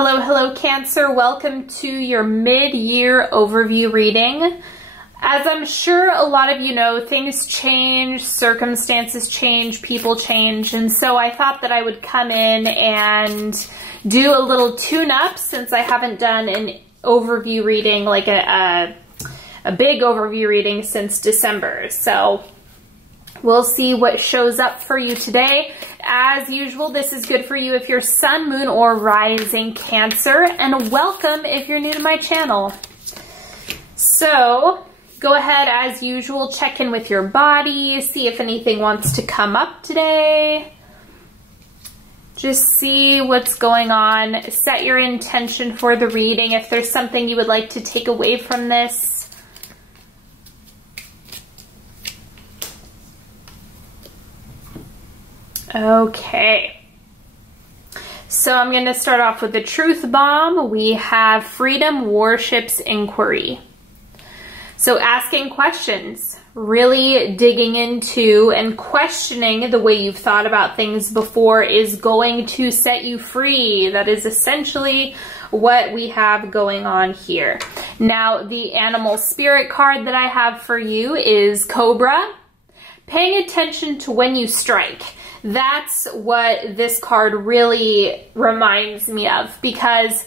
Hello, hello, Cancer. Welcome to your mid-year overview reading. As I'm sure a lot of you know, things change, circumstances change, people change, and so I thought that I would come in and do a little tune-up since I haven't done an overview reading, like a big overview reading since December. So we'll see what shows up for you today. As usual, this is good for you if you're sun, moon, or rising Cancer, and welcome if you're new to my channel. So go ahead, as usual, check in with your body, see if anything wants to come up today. Just see what's going on. Set your intention for the reading if there's something you would like to take away from this. Okay, so I'm going to start off with the truth bomb. We have freedom worships inquiry. So asking questions, really digging into and questioning the way you've thought about things before is going to set you free. That is essentially what we have going on here. Now, the animal spirit card that I have for you is Cobra. Paying attention to when you strike. That's what this card really reminds me of, because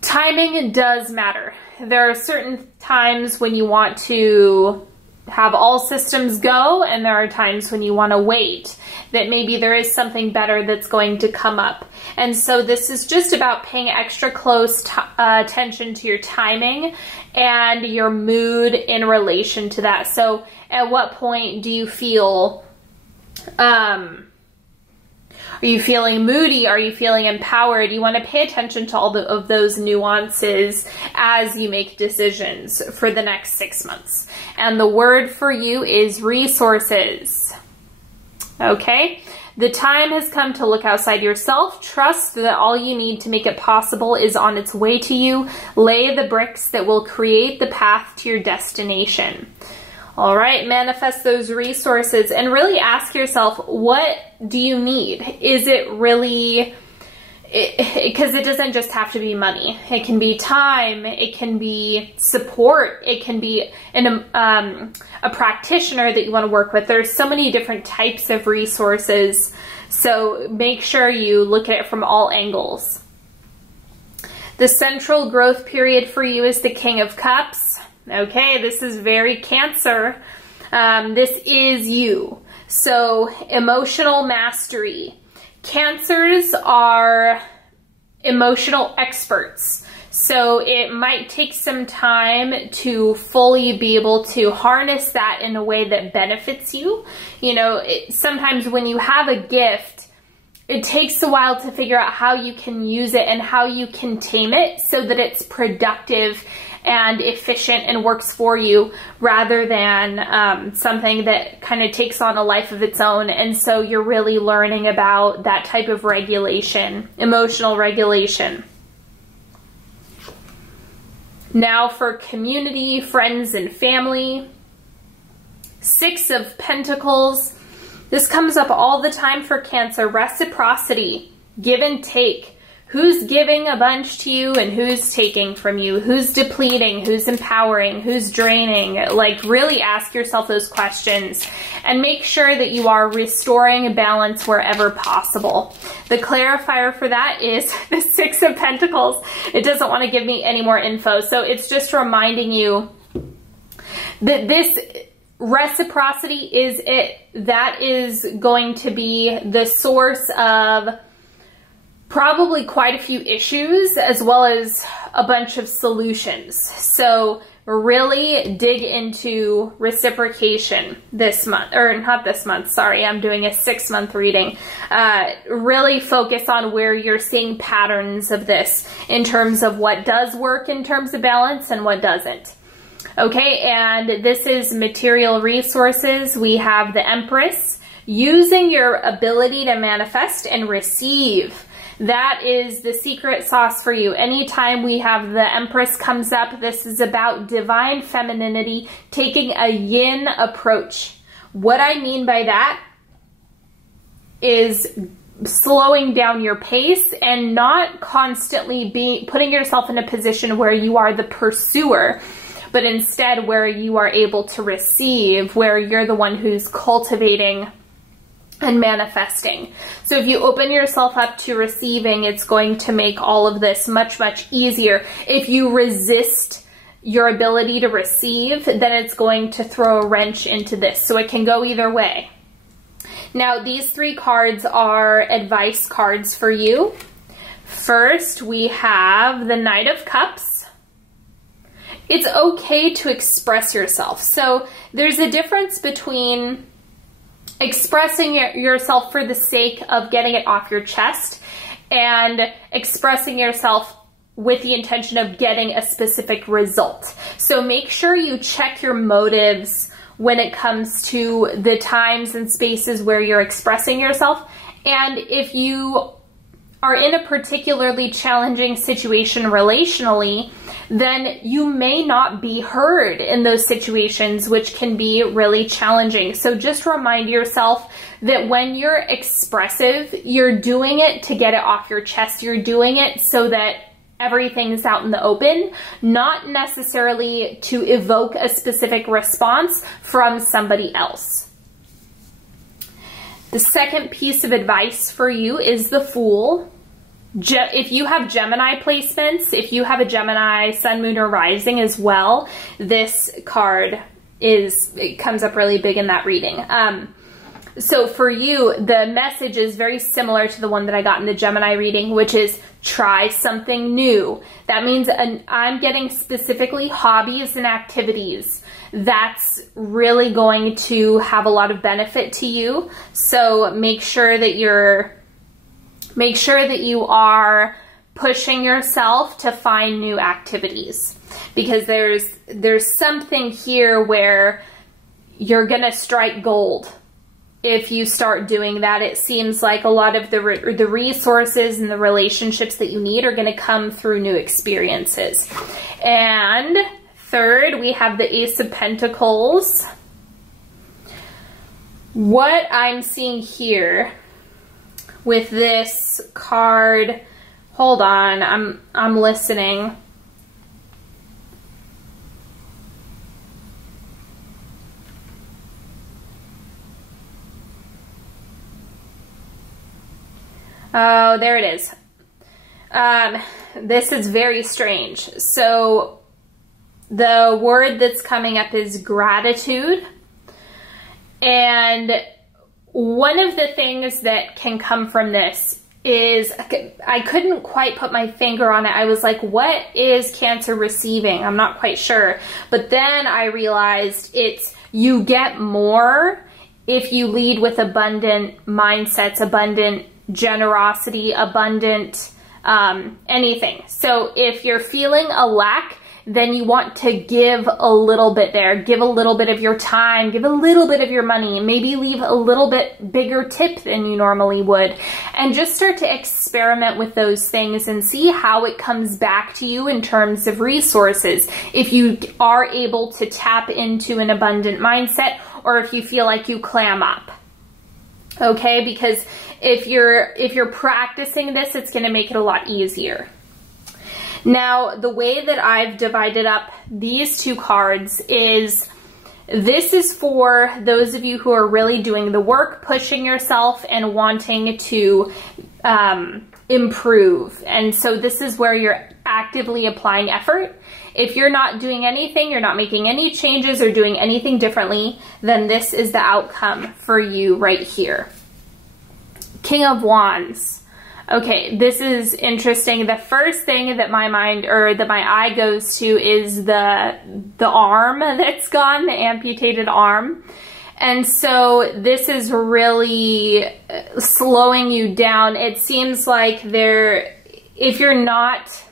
timing does matter. There are certain times when you want to have all systems go, and there are times when you want to wait, that maybe there is something better that's going to come up. And so this is just about paying extra close attention to your timing and your mood in relation to that. So at what point do you feel are you feeling moody? Are you feeling empowered? You want to pay attention to all of those nuances as you make decisions for the next 6 months. And the word for you is resources. Okay? The time has come to look outside yourself. Trust that all you need to make it possible is on its way to you. Lay the bricks that will create the path to your destination. All right, manifest those resources and really ask yourself, what do you need? Is it really, because it doesn't just have to be money. It can be time, it can be support, it can be a practitioner that you want to work with. There's so many different types of resources, so make sure you look at it from all angles. The central growth period for you is the King of Cups. Okay, this is very Cancer. This is you. So, emotional mastery. Cancers are emotional experts. So, it might take some time to fully be able to harness that in a way that benefits you. You know, sometimes when you have a gift, it takes a while to figure out how you can use it and how you can tame it so that it's productive and efficient and works for you, rather than something that kind of takes on a life of its own. And so you're really learning about that type of regulation, emotional regulation. Now for community, friends, and family. 6 of Pentacles. This comes up all the time for Cancer. Reciprocity, give and take. Who's giving a bunch to you and who's taking from you? Who's depleting? Who's empowering? Who's draining? Like, really ask yourself those questions and make sure that you are restoring balance wherever possible. The clarifier for that is the 6 of Pentacles. It doesn't want to give me any more info. So it's just reminding you that this reciprocity is it. That is going to be the source of probably quite a few issues, as well as a bunch of solutions. So really dig into reciprocation this month, or not this month, sorry, I'm doing a 6-month reading. Really focus on where you're seeing patterns of this in terms of what does work in terms of balance and what doesn't. Okay, and this is material resources. We have the Empress, using your ability to manifest and receive. That is the secret sauce for you. Anytime we have the Empress comes up, this is about divine femininity, taking a yin approach. What I mean by that is slowing down your pace and not constantly putting yourself in a position where you are the pursuer, but instead where you are able to receive, where you're the one who's cultivating and manifesting. So if you open yourself up to receiving, it's going to make all of this much, much easier. If you resist your ability to receive, then it's going to throw a wrench into this. So it can go either way. Now, these 3 cards are advice cards for you. First, we have the Knight of Cups. It's okay to express yourself. So there's a difference between expressing yourself for the sake of getting it off your chest and expressing yourself with the intention of getting a specific result. So make sure you check your motives when it comes to the times and spaces where you're expressing yourself. And if you are in a particularly challenging situation relationally, then you may not be heard in those situations, which can be really challenging. So just remind yourself that when you're expressive, you're doing it to get it off your chest. You're doing it so that everything's out in the open, not necessarily to evoke a specific response from somebody else. The second piece of advice for you is the Fool. If you have Gemini placements, if you have a Gemini Sun, Moon, or Rising as well, this card it comes up really big in that reading. So for you, the message is very similar to the one that I got in the Gemini reading, which is try something new. That means I'm getting specifically hobbies and activities. That's really going to have a lot of benefit to you. So make sure that you are pushing yourself to find new activities, because there's something here where you're gonna strike gold. If you start doing that, it seems like a lot of the resources and the relationships that you need are going to come through new experiences. And third, we have the Ace of Pentacles. What I'm seeing here with this card, hold on, I'm listening. Oh, there it is. This is very strange. So the word that's coming up is gratitude. And one of the things that can come from this is, I couldn't quite put my finger on it. I was like, what is Cancer receiving? I'm not quite sure. But then I realized it's you get more if you lead with abundant mindsets, abundant generosity, abundant anything. So if you're feeling a lack, then you want to give a little bit there. Give a little bit of your time, give a little bit of your money, maybe leave a little bit bigger tip than you normally would. And just start to experiment with those things and see how it comes back to you in terms of resources. If you are able to tap into an abundant mindset, or if you feel like you clam up. Okay, because if you're practicing this, it's going to make it a lot easier. Now, the way that I've divided up these two cards is, this is for those of you who are really doing the work, pushing yourself and wanting to improve. And so this is where you're actively applying effort. If you're not doing anything, you're not making any changes or doing anything differently, then this is the outcome for you right here. King of Wands. Okay, this is interesting. The first thing that my mind, or that my eye goes to, is the arm that's gone, the amputated arm. And so this is really slowing you down. It seems like if you're not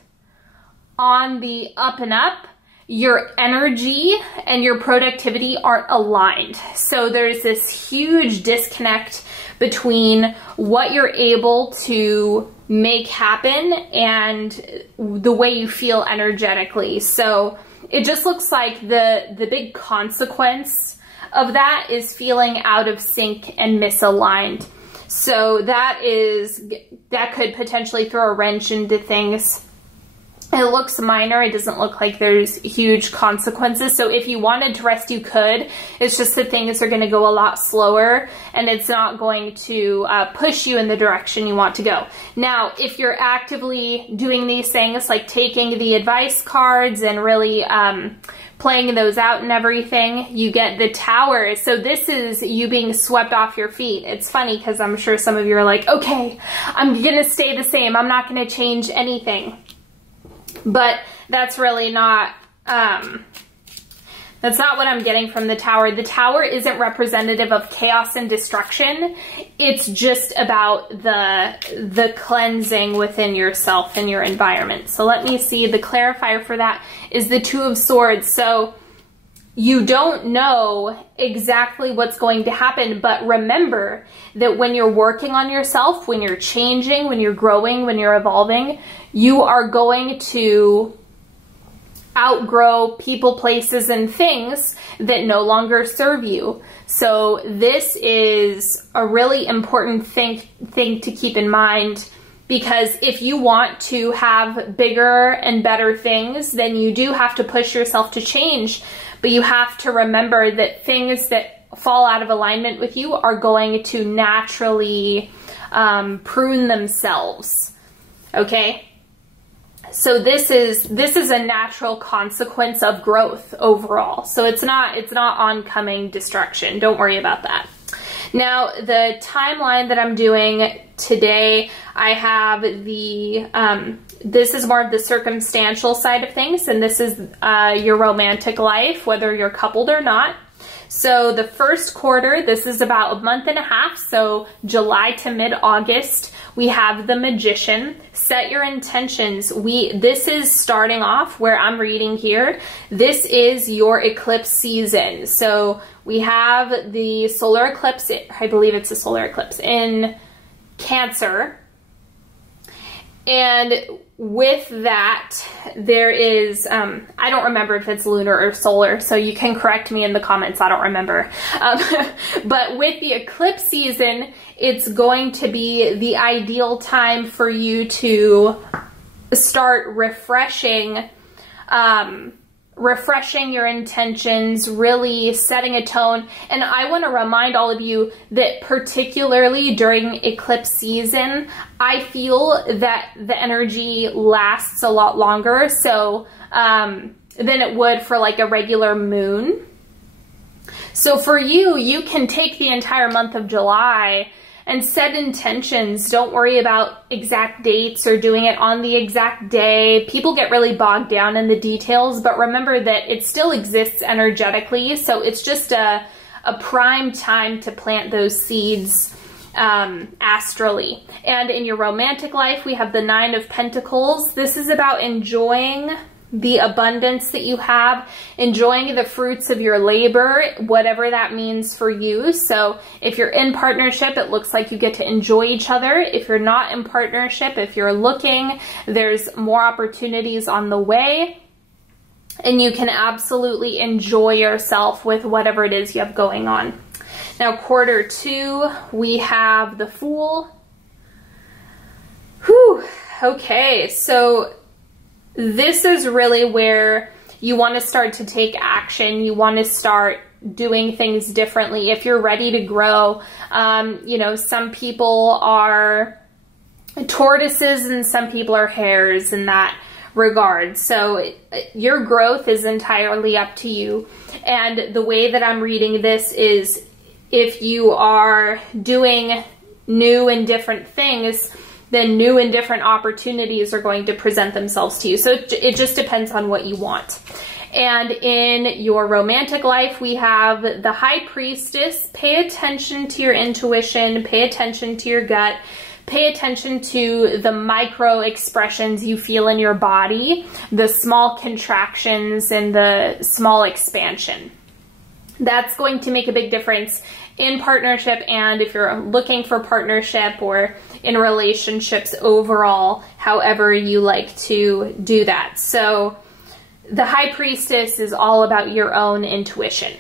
on the up and up, your energy and your productivity aren't aligned. So there's this huge disconnect between what you're able to make happen and the way you feel energetically. So it just looks like the big consequence of that is feeling out of sync and misaligned. So that could potentially throw a wrench into things. It looks minor. It doesn't look like there's huge consequences. So if you wanted to rest, you could. It's just that things are going to go a lot slower, and it's not going to push you in the direction you want to go. Now, if you're actively doing these things, like taking the advice cards and really playing those out and everything, you get the Tower. So this is you being swept off your feet. It's funny because I'm sure some of you are like, okay, I'm going to stay the same. I'm not going to change anything. But that's really not, that's not what I'm getting from the Tower. The Tower isn't representative of chaos and destruction. It's just about the cleansing within yourself and your environment. So let me see. The clarifier for that is the Two of Swords. So you don't know exactly what's going to happen, but remember that when you're working on yourself, when you're changing, when you're growing, when you're evolving, you are going to outgrow people, places, and things that no longer serve you. So this is a really important thing to keep in mind, because if you want to have bigger and better things, then you do have to push yourself to change. But you have to remember that things that fall out of alignment with you are going to naturally prune themselves. Okay? So this is a natural consequence of growth overall. So it's not oncoming destruction. Don't worry about that. Now, the timeline that I'm doing today, I have the, this is more of the circumstantial side of things, and this is your romantic life, whether you're coupled or not. So the first quarter, this is about a month and a half, so July to mid-August, we have the Magician. Set your intentions. This is starting off where I'm reading here. This is your eclipse season. So we have the solar eclipse, I believe it's a solar eclipse, in Cancer. And with that, there is, I don't remember if it's lunar or solar, so you can correct me in the comments, I don't remember. But with the eclipse season, it's going to be the ideal time for you to start refreshing your intentions, really setting a tone. And I want to remind all of you that particularly during eclipse season, I feel that the energy lasts a lot longer than it would for like a regular moon. So for you, you can take the entire month of July and set intentions. Don't worry about exact dates or doing it on the exact day. People get really bogged down in the details, but remember that it still exists energetically. So it's just a prime time to plant those seeds astrally. And in your romantic life, we have the Nine of Pentacles. This is about enjoying the abundance that you have, enjoying the fruits of your labor, whatever that means for you. So if you're in partnership, it looks like you get to enjoy each other. If you're not in partnership, if you're looking, there's more opportunities on the way, and you can absolutely enjoy yourself with whatever it is you have going on. Now, quarter two, we have the Fool. Whew. Okay, so this is really where you want to start to take action. You want to start doing things differently. If you're ready to grow, you know, some people are tortoises and some people are hares in that regard. So your growth is entirely up to you. And the way that I'm reading this is if you are doing new and different things, then new and different opportunities are going to present themselves to you. So it just depends on what you want. And in your romantic life, we have the High Priestess. Pay attention to your intuition, pay attention to your gut, pay attention to the micro expressions you feel in your body, the small contractions and the small expansion. That's going to make a big difference in partnership, and if you're looking for partnership or in relationships overall, however you like to do that. So the High Priestess is all about your own intuition.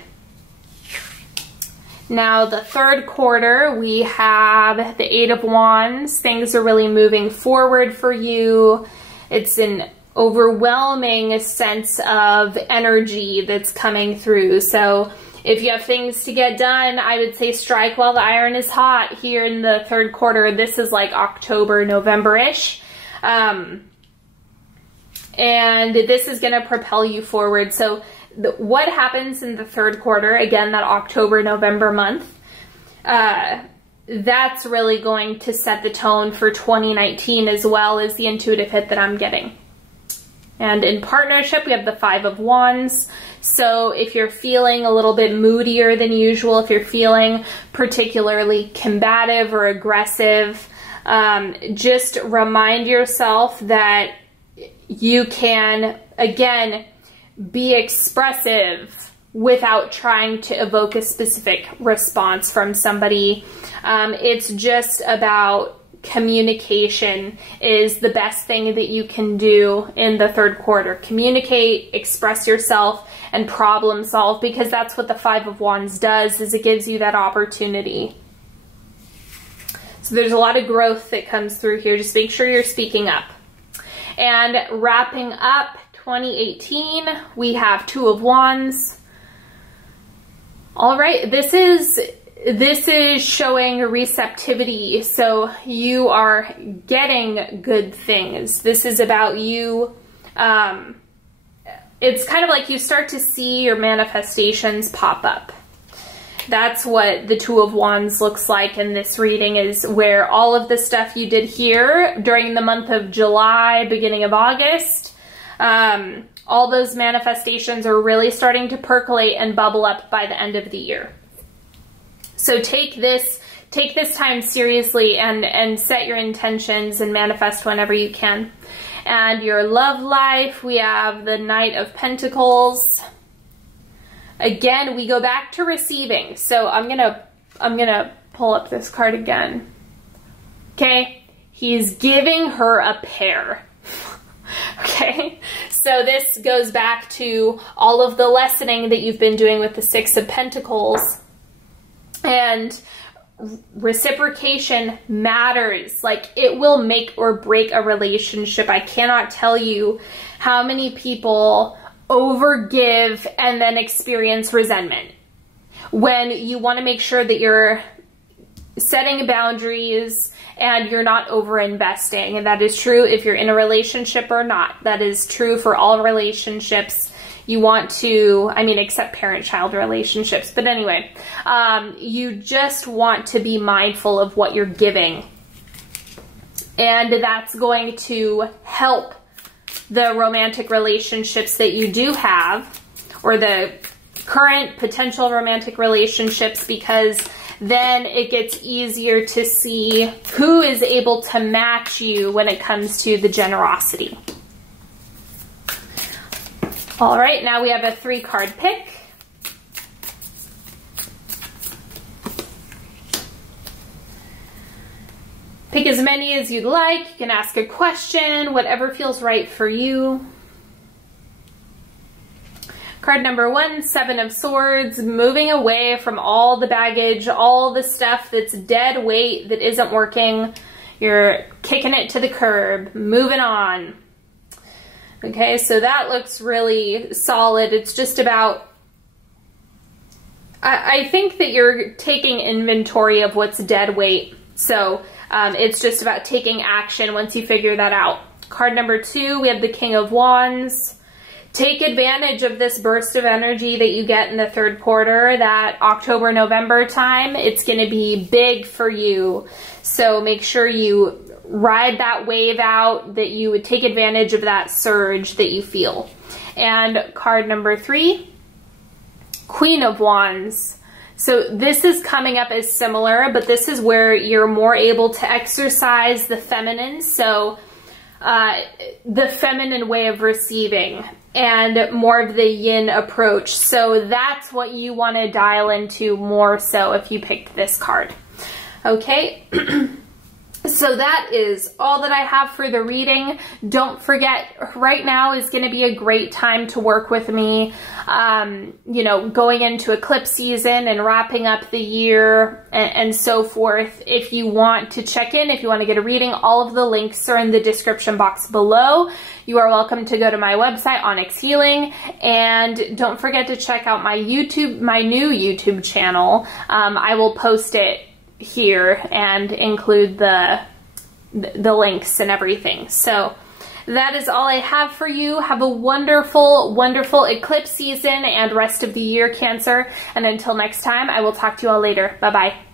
Now the third quarter, we have the Eight of Wands. Things are really moving forward for you. It's an overwhelming sense of energy that's coming through. So if you have things to get done, I would say strike while the iron is hot here in the third quarter. This is like October, November-ish. And this is going to propel you forward. So what happens in the third quarter, again, that October, November month, that's really going to set the tone for 2019 as well as the intuitive hit that I'm getting. And in partnership, we have the Five of Wands. So if you're feeling a little bit moodier than usual, if you're feeling particularly combative or aggressive, just remind yourself that you can, again, be expressive without trying to evoke a specific response from somebody. It's just about communication is the best thing that you can do in the third quarter. Communicate, express yourself, and problem solve, because that's what the Five of Wands does, is it gives you that opportunity. So there's a lot of growth that comes through here. Just make sure you're speaking up. And wrapping up 2018, we have Two of Wands. All right, this is showing receptivity. So you are getting good things. This is about you. It's kind of like you start to see your manifestations pop up. That's what the Two of Wands looks like in this reading, is where all of the stuff you did here during the month of July, beginning of August, all those manifestations are really starting to percolate and bubble up by the end of the year. So take this time seriously and set your intentions and manifest whenever you can. And your love life, we have the Knight of Pentacles. Again, we go back to receiving. So I'm gonna pull up this card again. Okay, he's giving her a pair. Okay, so this goes back to all of the lessening that you've been doing with the Six of Pentacles. And reciprocation matters. Like, it will make or break a relationship. I cannot tell you how many people overgive and then experience resentment. When you want to make sure that you're setting boundaries and you're not over investing. And that is true if you're in a relationship or not. That is true for all relationships. You want to, I mean, except parent-child relationships. But anyway, you just want to be mindful of what you're giving. And that's going to help the romantic relationships that you do have, or the current potential romantic relationships, because then it gets easier to see who is able to match you when it comes to the generosity. All right, now we have a 3-card pick. Pick as many as you'd like. You can ask a question, whatever feels right for you. Card number 1, 7 of Swords, moving away from all the baggage, all the stuff that's dead weight that isn't working. You're kicking it to the curb, moving on. Okay, so that looks really solid. It's just about, I think that you're taking inventory of what's dead weight. So it's just about taking action once you figure that out. Card number 2, we have the King of Wands. Take advantage of this burst of energy that you get in the third quarter, that October, November time. It's going to be big for you. So make sure you ride that wave out, that you would take advantage of that surge that you feel. And card number 3, Queen of Wands. So this is coming up as similar, but this is where you're more able to exercise the feminine. So the feminine way of receiving and more of the yin approach. So that's what you want to dial into more so if you picked this card. Okay. So that is all that I have for the reading. Don't forget, right now is going to be a great time to work with me, you know, going into eclipse season and wrapping up the year and so forth. If you want to check in, if you want to get a reading, all of the links are in the description box below. You are welcome to go to my website, Onyx Healing, and don't forget to check out my new YouTube channel. I will post it here and include the links and everything. So that is all I have for you. Have a wonderful, wonderful eclipse season and rest of the year, Cancer. And until next time, I will talk to you all later. Bye-bye.